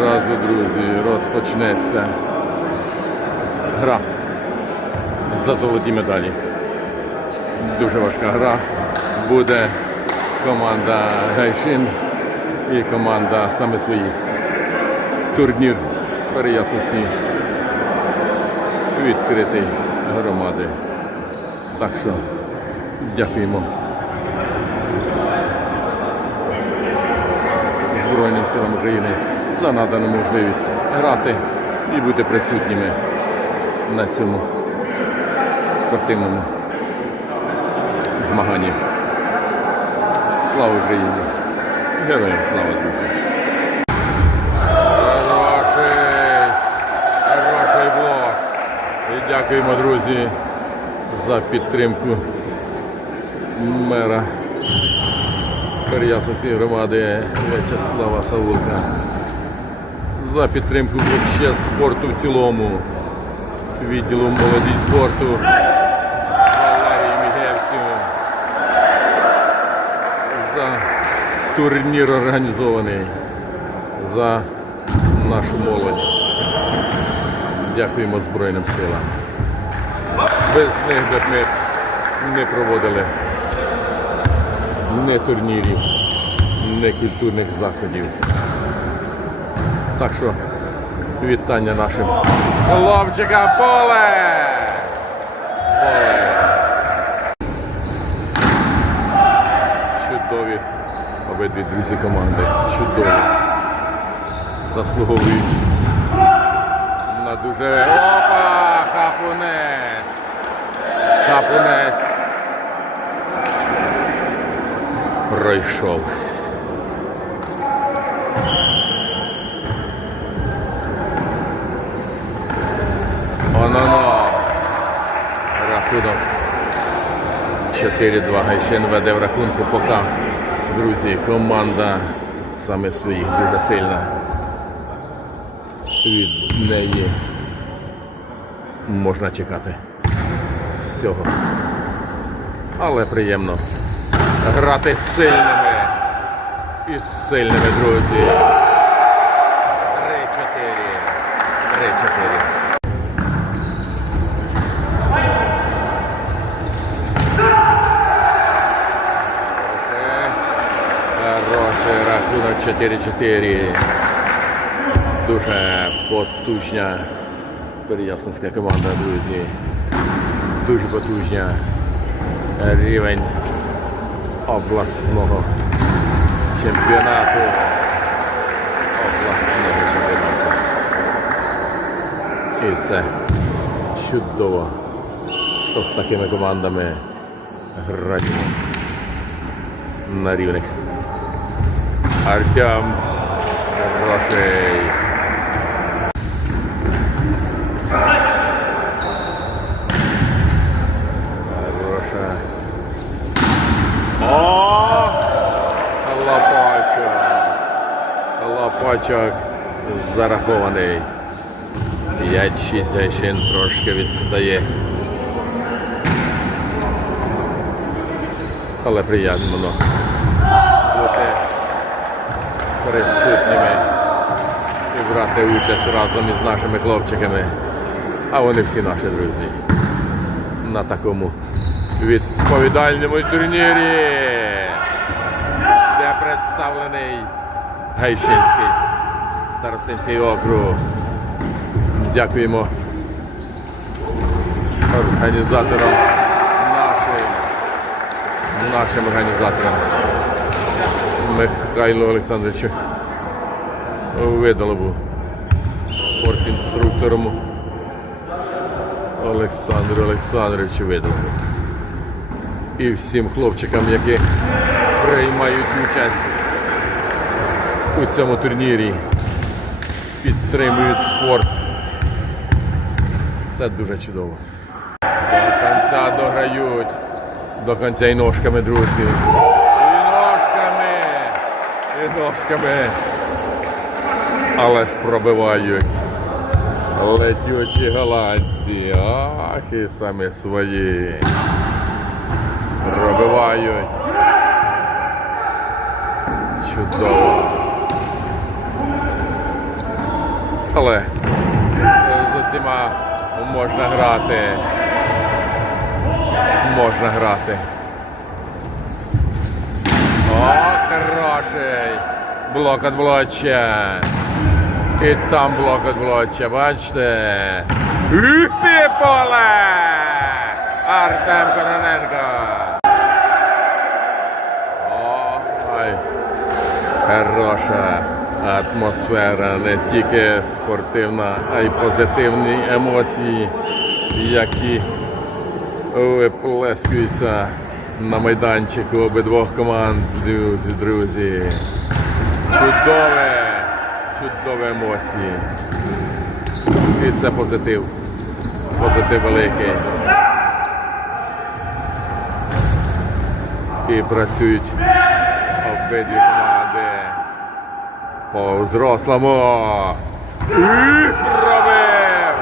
зразу, друзі, розпочнеться гра за золоті медалі. Дуже важка гра. Буде команда Гайшин і команда саме своїх. Турнір Переясності відкритий громади. Так що дякуємо Збройним силам України за надану можливість грати і бути присутніми на цьому спортивному змаганні. Слава Україні! Героям слава друзі! І дякуємо, друзі, за підтримку мера Переяславської громади В'ячеслава Савулка. За підтримку ще спорту в цілому, відділу молоді спорту Валерії Мігевському. За турнір організований, за нашу молодь. Дякуємо Збройним силам. Без них би ми не проводили не турнірів, не культурних заходів. Так що вітання нашим хлопчикам поле! Поле! Чудові обидві друзі команди. Чудові. Заслуговують на дуже. Опа! Хапунець! Хапунець! Пройшов. Оно-но. Рахунок. 4-2. Гайшин веде в рахунку поки. Друзі, команда саме своїх дуже сильна. Від неї можна чекати всього. Але приємно грати сильними і сильними, друзі. 3-4. 3-4. Хороший рахунок 4-4. Дуже потужна переяславська команда, друзі. Дуже потужна. Рівень обласного чемпіонату. Обласного чемпіонату. І це чудово, що з такими командами грати на рівних. Артем Грошей. Хороша. О! Лопачок. Зарахований. 5-6 Гайшин трошки відстає. Але приємно присутніми і брати участь разом із нашими хлопчиками. А вони всі наші друзі. На такому відповідальному турнірі, де представлений Гайшинський старостинський округ. Дякуємо організаторам нашим, нашим організаторам Михайлу Олександровичу Видалову, спортінструктором Олександру Олександровичу Видалову і всім хлопчикам, які приймають участь у цьому турнірі, підтримують спорт. Це дуже чудово. До кінця дограють. До кінця і ножками, друзі. І ножками. Але ж пробивають. Летючі голландці. Ах, і самі свої. Пробивають. Чудово. Але е, з усіма можна грати. Можна грати. О, хороший. Блок від блоча. І там блок від блоча, бачите? Ти поле! Артем Кононенко. Ой, хороша атмосфера, не тільки спортивна, а й позитивні емоції, які виплескуються на майданчику обидвох команд, друзі, друзі. Чудове, чудові емоції. І це позитив. Позитив великий. І працюють обидві команди. По взрослому. І пробив!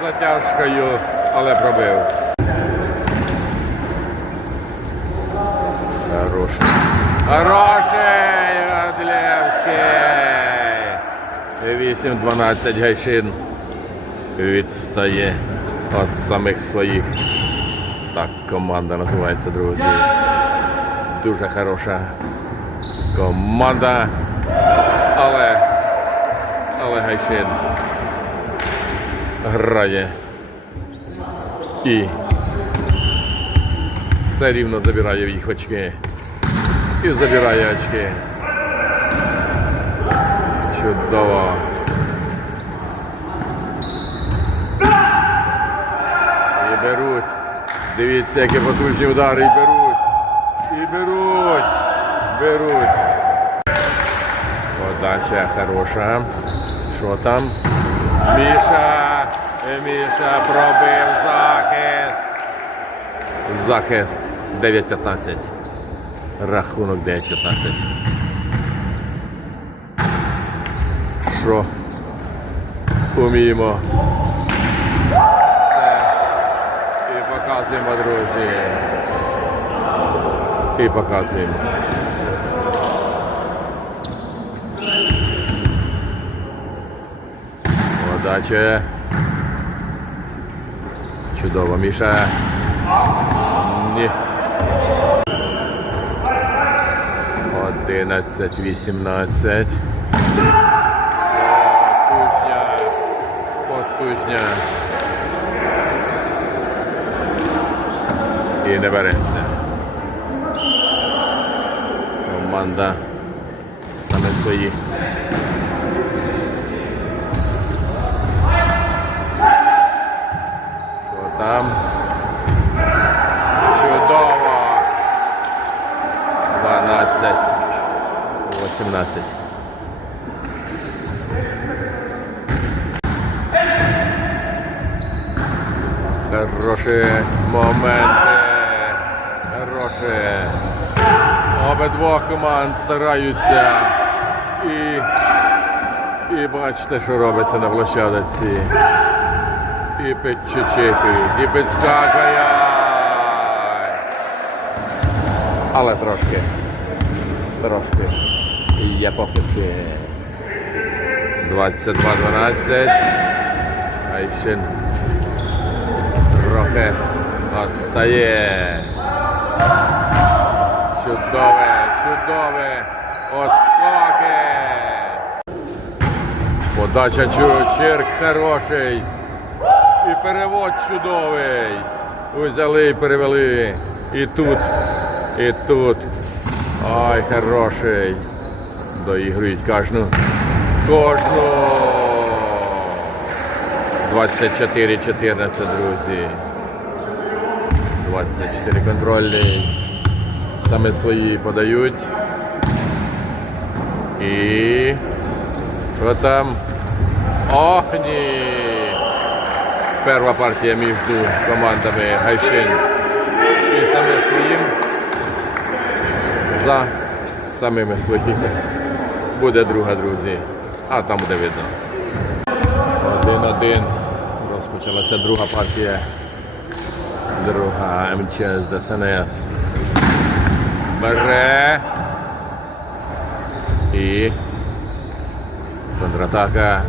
З затяжкою, але пробив. Хороший. Хороший Гадлевський. 8-12 Гайшин відстає від самих своїх. Так команда називається, друзі. Дуже хороша команда. Але, але Гайшин грає і все рівно забирає в їх очки. І забирає очки. Чудово. І беруть. Дивіться, які потужні удари і беруть. І беруть. Беруть. Подача хороша. Що там? Міша. Е, Міша пробив захист. Захист 9-15. Рахунок 9-15. Що? Уміємо. Це І показуємо, друзі. І показуємо. Подача. Чудово, Міша. Ні. 11, Потужня. І не береться. Команда саме свої. Що там? Чудово! 12. 18. Хороші моменти. Хороші. Обидвох команд стараються. І, і бачите, що робиться на площадці. І підчечитують, і підскакують. Але трошки. Трошки. Є попитки. 22-12. Айшин трохи відстає. Чудове, чудове. Отскоки. Подача черк хороший. І перевод чудовий. Взяли і перевели. І тут, і тут. Ай, хороший. Доігрують кожну. Кожну. 24-14, друзі. 24 контрольні. Саме свої подають. І. Що там? Ох, ні. Перша партія між командами Гайшин і саме своїм за самими своїми. Буде друга, друзі. А там буде видно. Один-один. Розпочалася друга партія. Друга МЧС ДСНС. Бере. І контратака.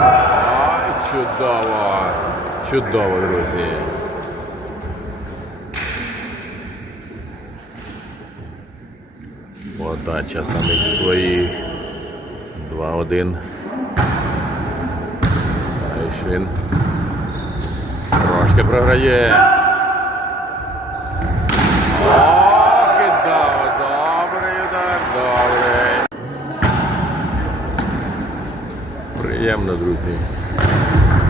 Ай, чудово! Чудово, друзі. Подача самих своїх. 2-1. Айшин. Трошки програє. О. Добрий добрий. Приємно, друзі.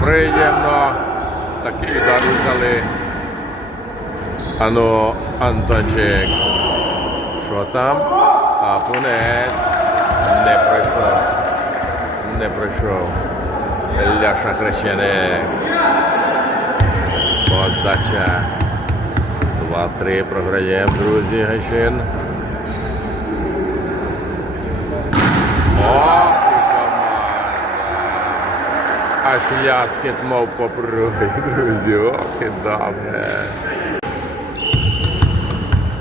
Приємно. Такий удар взяли. Ану, Антончик. Що там? Капунець. Не пройшов. Не пройшов. Ляша Хрещеник. Подача. 2-3 програємо, друзі, Гайшин. Ох, і команда. Аж ляскет, мов попруги, друзі. Ох, і добре.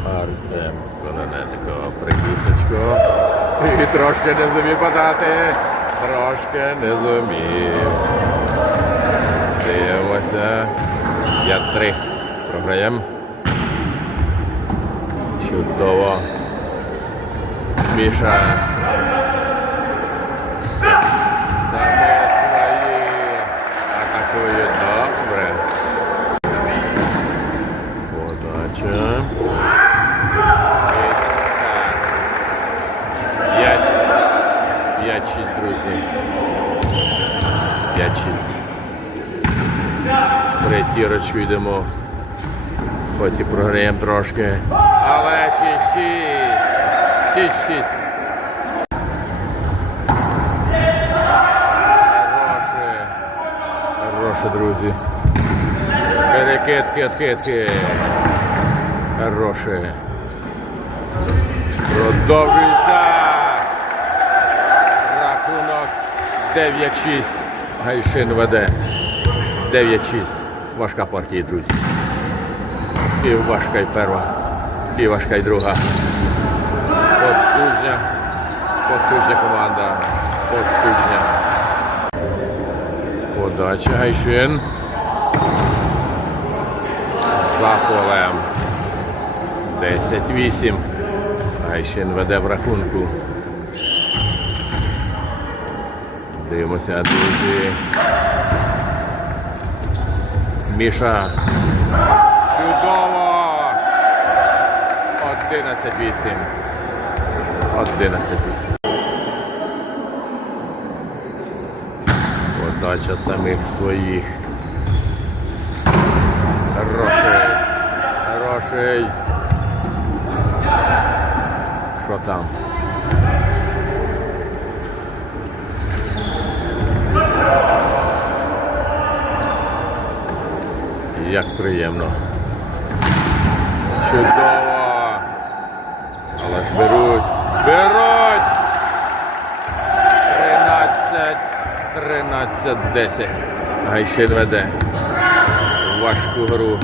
Артем Кононенко, прикісочко. І трошки не зумів подати. Трошки не зумів. Дивимося. 5-3. Програємо. Чудово. Міша. 5-6, друзі. 5-6. Третірочку йдемо. Хоч і програємо трошки. Але 6-6. 6-6. Хороше. Друзі. Перекидки, откидки. Хороше. Продовжується. 9-6. Гайшин веде. 9-6. Важка партія, друзі. І важка й перша, і важка й друга. Потужня. Потужня команда. Потужня. Подача Гайшин. За полем. 10-8. Гайшин веде в рахунку. Дивимося, друзі. Міша. Чудово! 11-8. 11-8. Подача самих своїх. Хороший. Хороший. Що там? Як приємно. Чудово. Але ж беруть. Беруть! 13, 13, 10. Гайшин веде. Важку гру.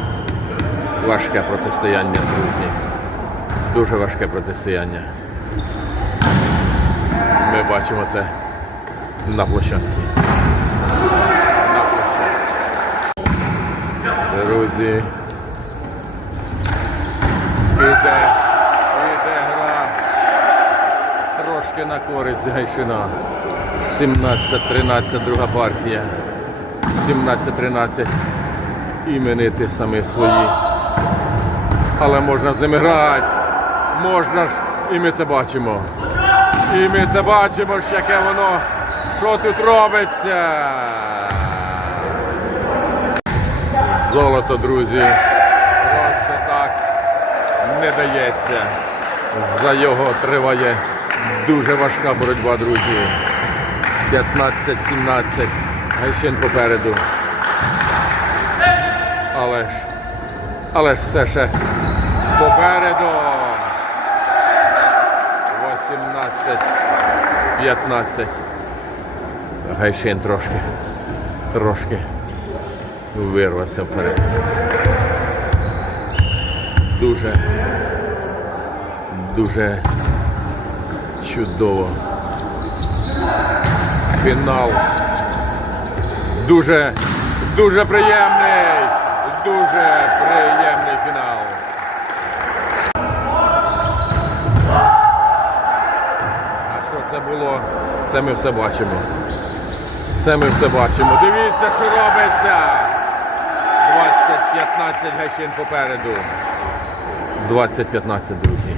Важке протистояння, друзі. Дуже важке протистояння. Ми бачимо це на площадці. На площадці. Друзі. Іде, іде гра. Трошки на користь Гайшина. 17-13, друга партія. 17-13. Іменити самі свої. Але можна з ними грати. Можна ж, і ми це бачимо. І ми це бачимо, ж яке воно, що тут робиться. Золото, друзі. Просто так не дається. За його триває дуже важка боротьба, друзі. 15-17. Гайшин попереду. Але ж, але ж все ще попереду. 18-15. Гайшин трошки. Трошки вирвався вперед. Дуже, дуже чудово. Фінал Дуже, дуже приємний, дуже приємний фінал. А що це було? Це ми все бачимо. Це ми все бачимо. Дивіться, що робиться. 20-15 гайшин попереду. 20-15, друзі.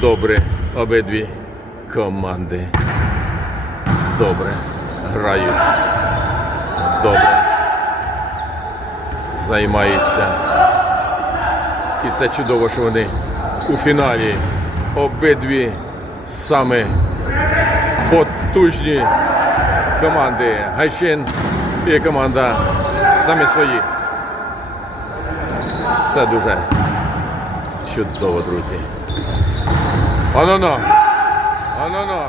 Добре, обидві команди. Добре грають. Добре. Займаються. І це чудово, що вони у фіналі обидві саме потужні команди. Гайшин і команда самі свої. Це дуже чудово, друзі. Оно-но! Оно-но!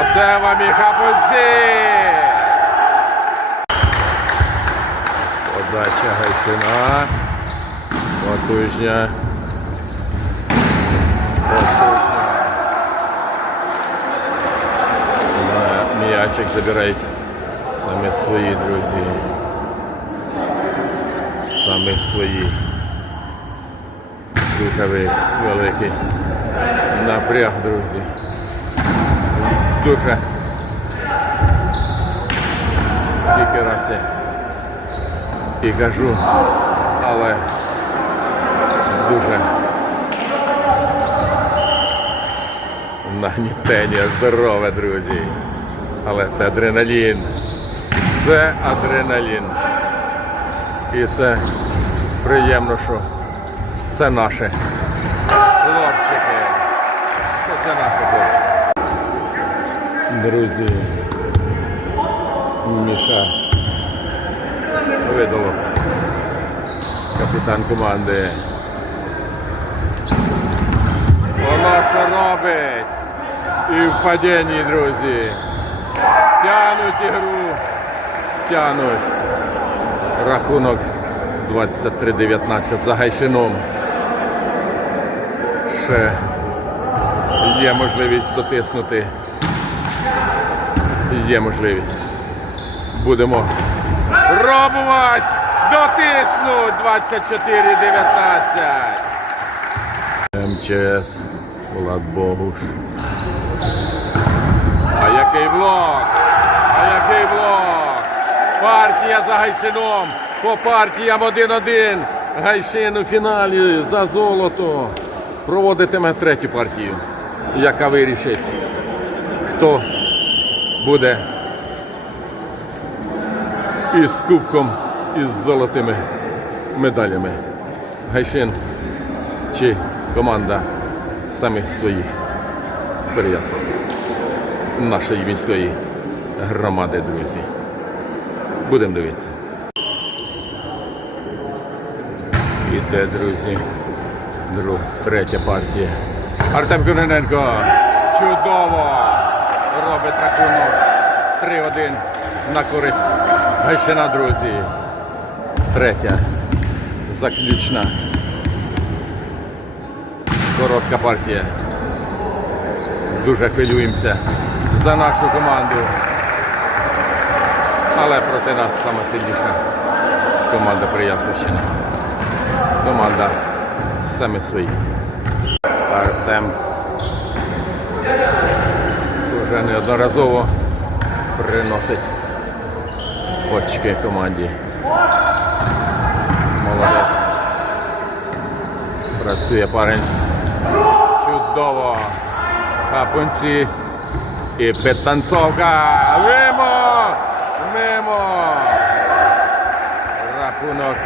Оце вам і хапунці! Подача Гайсина. Потужня. Потужня. М'ячик забирають саме свої друзі. Саме свої. Дуже великий напряг, друзі. Дуже. Скільки раз я і кажу, але дуже нагнітення здорове, друзі. Але це адреналін. Це адреналін. І це приємно, що це наші хлопчики. Що це наші хлопчики. Друзі. Міша видало. Капітан команди. Воно що робить. І в падінні, друзі. Тянуть ігру. Тянуть. Рахунок 23-19 за Гайшином. Ще є можливість дотиснути. Є можливість. Будемо пробувати дотиснуть 24-19. МЧС Влад Богуш. А який блок? А який блок? Партія за Гайшином. По партіям 1-1. Гайшин у фіналі за золото. Проводитиме третю партію, яка вирішить, хто буде із кубком із золотими медалями. Гайшин чи команда самих своїх з Переяслава. Нашої міської громади, друзі. Будемо дивитися. Іде, друзі. Друг, третя партія. Артем Куриненко. Чудово! Робить рахунок 3-1 на користь Гайшина, друзі. Третя. Заключна. Коротка партія. Дуже хвилюємося за нашу команду. Але проти нас саме сильніша команда Прияславщини. Команда саме свої. Артем вже неодноразово приносить очки команді. Молодець. Працює парень. Чудово. Хапунці. І підтанцовка. Рахунок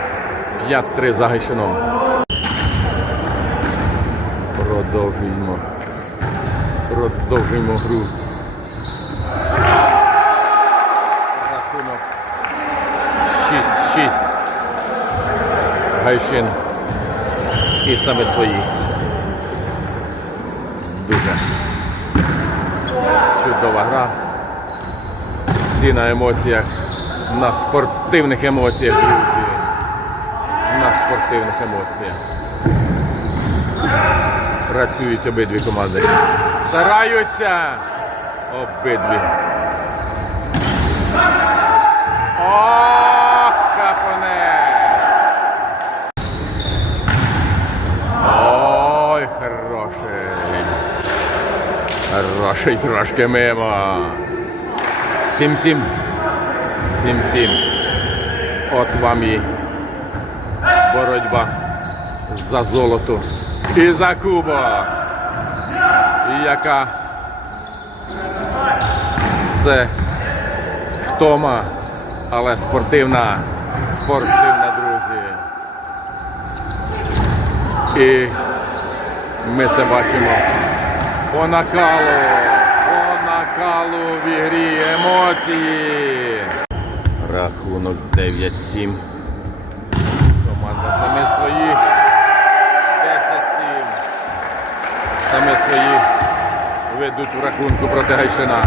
5-3 за Гайшином. Продовжуємо. Продовжуємо гру. Рахунок 6-6. Гайшин і саме свої. Дуже чудова гра. Всі на емоціях, на спортивних емоціях, друзі. На спортивних емоціях. Працюють обидві команди. Стараються обидві О, капоне! Ой, хороший. Хороший трошки мимо. Сім-сім. Сім-сім. От вам і боротьба за золото і за кубок. Яка це втома, але спортивна, спортивна, друзі. І ми це бачимо по накалу, по накалу в ігрі емоції. Рахунок 9-7. Команда саме свої. 10-7. Саме свої ведуть в рахунку проти Гайшина.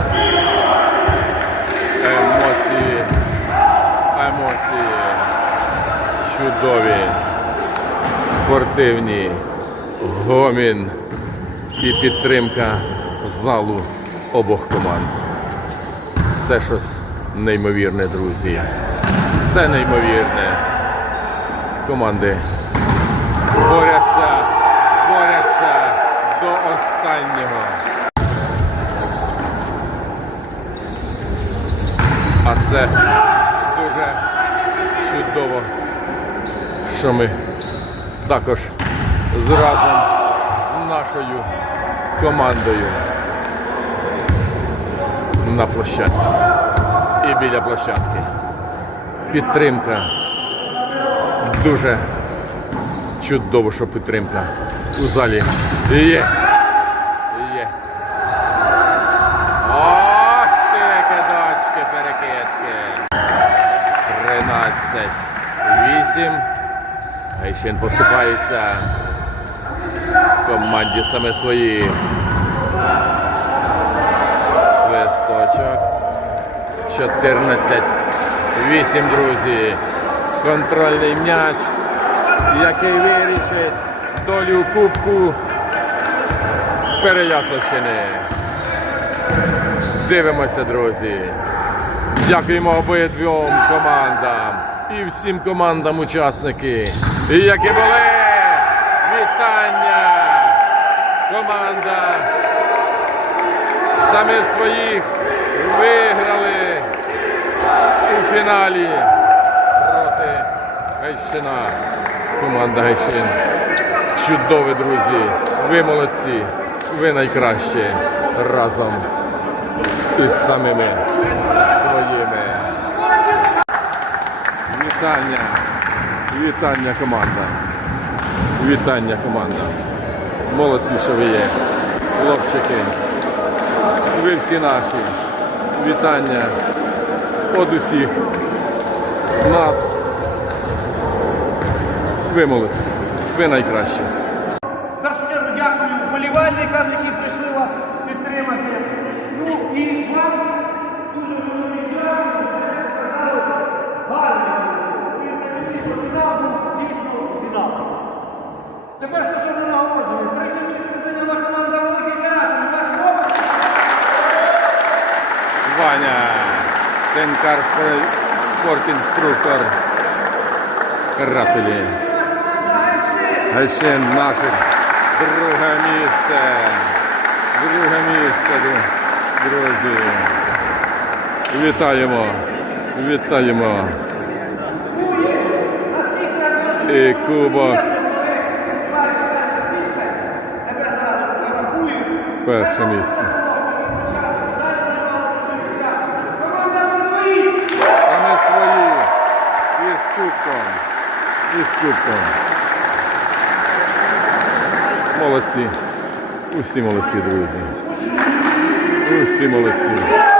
Емоції. Емоції. Чудові. Спортивні. Гомін і підтримка залу обох команд. Це щось неймовірне, друзі. Це неймовірне. Команди борються, борються до останнього. А це дуже чудово, що ми також зразом з нашою командою на площадці і біля площадки. Підтримка. Дуже чудово, що підтримка у залі є. Є. Ох ти, кидочки, перекидки. 13. 8. Гайшин поступається команді саме свої. Свисточок. 14. 8, друзі. Контрольний м'яч, який вирішить долю Кубку Переяславщини. Дивимося, друзі. Дякуємо обидвом командам і всім командам учасники. Які були вітання! Команда саме своїх виграли фіналі проти Гайщина. Команда Гайщин. Чудові друзі. Ви молодці. Ви найкращі разом із самими своїми. Вітання. Вітання команда. Вітання команда. Молодці, що ви є. Хлопчики. Ви всі наші. Вітання від усіх нас. Ви. Ви найкращі. Шенкар спортінструктор карателі. Гайшин наших друге місце. Друге місце, дру- друзі. Вітаємо. Вітаємо. І кубок. Перше місце. Кубком. І з кубком. Молодці. Усі молодці, друзі. Усі молодці.